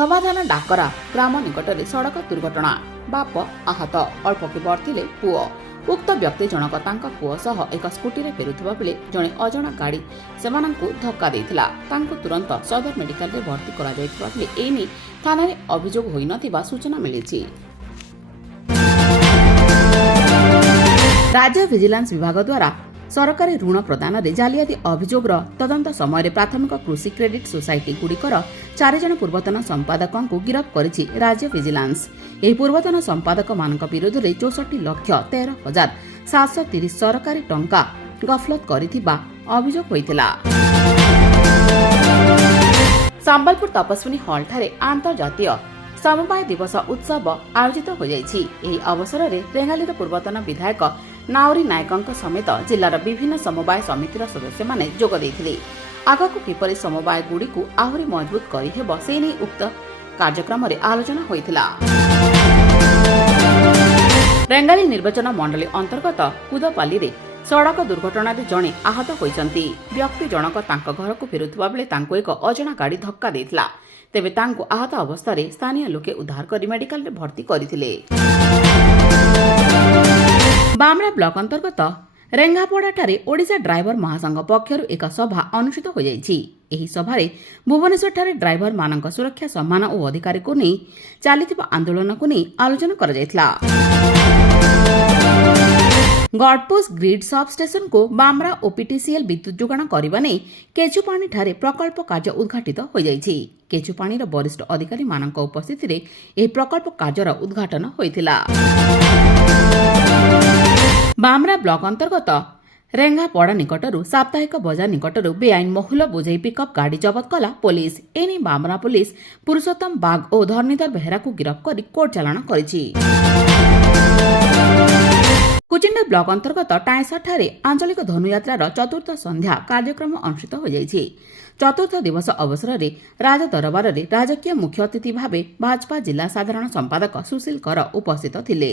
ଧମାଧାନ ଡାକରା ଗ୍ରାମ ନିକଟରେ ସଡ଼କ ଦୁର୍ଘଟଣା ବାପ ଆହତ ଅଳ୍ପକେ ବର୍ତ୍ତିଲେ ପୁଅ ଉକ୍ତ ବ୍ୟକ୍ତି ଜଣକ ତାଙ୍କ ପୁଅ ସହ ଏକ ସ୍କୁଟିରେ ଫେରୁଥିବା ବେଳେ ଜଣେ ଅଜଣା ଗାଡ଼ି ସେମାନଙ୍କୁ ଧକ୍କା ଦେଇଥିଲା। ତାଙ୍କୁ ତୁରନ୍ତ ସଦର ମେଡିକାଲରେ ଭର୍ତ୍ତି କରାଯାଇଥିବା ବେଳେ ଏନେଇ ଥାନାରେ ଅଭିଯୋଗ ହୋଇନଥିବା ସୂଚନା ମିଳିଛି। ରାଜ୍ୟ ଭିଜିଲାନ୍ସ ବିଭାଗ ଦ୍ୱାରା ସରକାରୀ ଋଣ ପ୍ରଦାନରେ ଜାଲିଆତି ଅଭିଯୋଗର ତଦନ୍ତ ସମୟରେ ପ୍ରାଥମିକ କୃଷି କ୍ରେଡିଟ୍ ସୋସାଇଟି ଗୁଡ଼ିକର 4 ଜଣ ପୂର୍ବତନ ସମ୍ପାଦକଙ୍କୁ ଗିରଫ କରିଛି ରାଜ୍ୟ ଭିଜିଲାନ୍ସ। ଏହି ପୂର୍ବତନ ସମ୍ପାଦକମାନଙ୍କ ବିରୋଧରେ 64,13,730 ସରକାରୀ ଟଙ୍କା ଗଫଲତ କରିଥିବା ଅଭିଯୋଗ ହୋଇଥିଲା। ସମ୍ବଲପୁର ତପସ୍ୱିନୀ ହଲ୍ଠାରେ ଆନ୍ତର୍ଜାତୀୟ ସମବାୟ ଦିବସ ଉତ୍ସବ ଆୟୋଜିତ ହୋଇଯାଇଛି। ଏହି ଅବସରରେ ରେଙ୍ଗାଲିର ପୂର୍ବତନ ବିଧାୟକ ନାଉରୀ ନାୟକଙ୍କ ସମେତ ଜିଲ୍ଲାର ବିଭିନ୍ନ ସମବାୟ ସମିତିର ସଦସ୍ୟମାନେ ଯୋଗ ଦେଇଥିଲେ। ଆଗକୁ କିପରି ସମବାୟଗୁଡ଼ିକୁ ଆହୁରି ମଜବୁତ କରିହେବ ସେ ନେଇ ଉକ୍ତ କାର୍ଯ୍ୟକ୍ରମରେ ଆଲୋଚନା ହୋଇଥିଲା। ରେଙ୍ଗାଲି ନିର୍ବାଚନ ମଣ୍ଡଳୀ ଅନ୍ତର୍ଗତ କୁଦପାଲିରେ ସଡ଼କ ଦୁର୍ଘଟଣାରେ ଜଣେ ଆହତ ହୋଇଛନ୍ତି। ବ୍ୟକ୍ତି ଜଣକ ତାଙ୍କ ଘରକୁ ଫେରୁଥିବା ବେଳେ ତାଙ୍କୁ ଏକ ଅଜଣା ଗାଡ଼ି ଧକ୍କା ଦେଇଥିଲା। ତେବେ ତାଙ୍କୁ ଆହତ ଅବସ୍ଥାରେ ସ୍ଥାନୀୟ ଲୋକେ ଉଦ୍ଧାର କରି ମେଡିକାଲରେ ଭର୍ତ୍ତି କରିଥିଲେ। ବାମ୍ରା ବ୍ଲକ ଅନ୍ତର୍ଗତ ରେଙ୍ଗାପଡ଼ାଠାରେ ଓଡ଼ିଶା ଡ୍ରାଇଭର ମହାସଂଘ ପକ୍ଷରୁ ଏକ ସଭା ଅନୁଷ୍ଠିତ ହୋଇଯାଇଛି। ଏହି ସଭାରେ ଭୁବନେଶ୍ୱରଠାରେ ଡ୍ରାଇଭରମାନଙ୍କ ସୁରକ୍ଷା ସମ୍ମାନ ଓ ଅଧିକାରକୁ ନେଇ ଚାଲିଥିବା ଆନ୍ଦୋଳନକୁ ନେଇ ଆଲୋଚନା କରାଯାଇଥିଲା। ଗଡ଼ପୋଷ ଗ୍ରିଡ୍ ସବ୍ ଷ୍ଟେସନକୁ ବାମ୍ରା ଓ ପିଟିସିଏଲ୍ ବିଦ୍ୟୁତ୍ ଯୋଗାଣ କରିବା ନେଇ କେଚୁପାଣିଠାରେ ପ୍ରକଳ୍ପ କାର୍ଯ୍ୟ ଉଦ୍ଘାଟିତ ହୋଇଯାଇଛି। କେଚୁପାଣିର ବରିଷ୍ଠ ଅଧିକାରୀମାନଙ୍କ ଉପସ୍ଥିତିରେ ଏହି ପ୍ରକଳ୍ପ କାର୍ଯ୍ୟର ଉଦ୍ଘାଟନ ହୋଇଥିଲା। ବାମ୍ରା ବ୍ଲକ ଅନ୍ତର୍ଗତ ରେଙ୍ଗାପଡ଼ା ନିକଟରୁ ସାପ୍ତାହିକ ବଜାର ନିକଟରୁ ବେଆଇନ ମହୁଲ ବୋଝେଇ ପିକଅପ୍ ଗାଡ଼ି ଜବତ କଲା ପୋଲିସ। ଏନେଇ ବାମ୍ରା ପୋଲିସ ପୁରୁଷୋତ୍ତମ ବାଗ ଓ ଧର୍ଣ୍ଣିଧର ବେହେରାକୁ ଗିରଫ କରି କୋର୍ଟ ଚାଲାଣ କରିଛି। କୁଚିଣ୍ଡା ବ୍ଲକ ଅନ୍ତର୍ଗତ ଟାଇଁସାଠାରେ ଆଞ୍ଚଳିକ ଧନୁଯାତ୍ରାର ଚତୁର୍ଥ ସନ୍ଧ୍ୟା କାର୍ଯ୍ୟକ୍ରମ ଅନୁଷ୍ଠିତ ହୋଇଯାଇଛି। ଚତୁର୍ଥ ଦିବସ ଅବସରରେ ରାଜ ଦରବାରରେ ରାଜକୀୟ ମୁଖ୍ୟ ଅତିଥି ଭାବେ ଭାଜପା ଜିଲ୍ଲା ସାଧାରଣ ସମ୍ପାଦକ ସୁଶୀଲ କର ଉପସ୍ଥିତ ଥିଲେ।